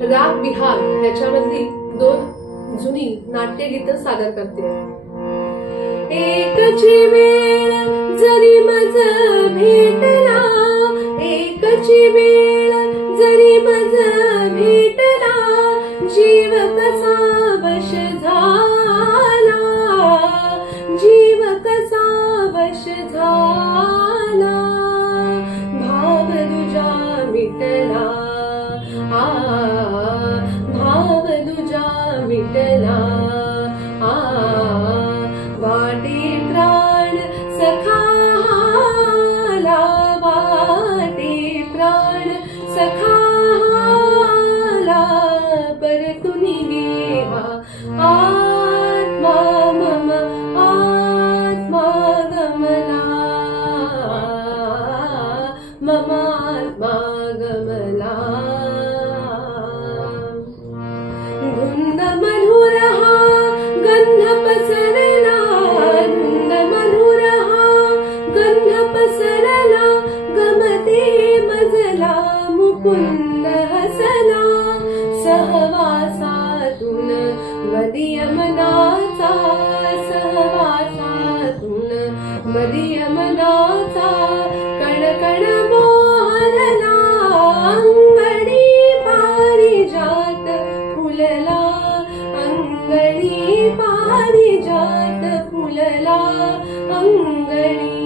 राग बिहार ह्याच्यामधली 2 जुनी नाट्यगीतं सादर करते. एकची वेळ जरी मज भेटला, एकची वेळ जरी मज भेटला, जीव कसा वश झाला, जीव कसा वश झाला, भाव तुझा मिटला, भाव तुझा मिटला, वाटे प्राण सखा हाला, वाटे प्राण सखा हाला, परतुनी गेला आत्मा मम, आत्मा गमला, मम आत्मा गमला. धुंद मधुर हा गंध पसरला, धुंद मधुर हा गंध पसरला, गमते मजला मुकुंद हसला, सहवासातून मदीय मनाचा, सहवासातून मदीय मनाचा, कणकण मोहरला, अंगणी पारिजात फुलला, अंगणी पारिजात फुलला, अंगणी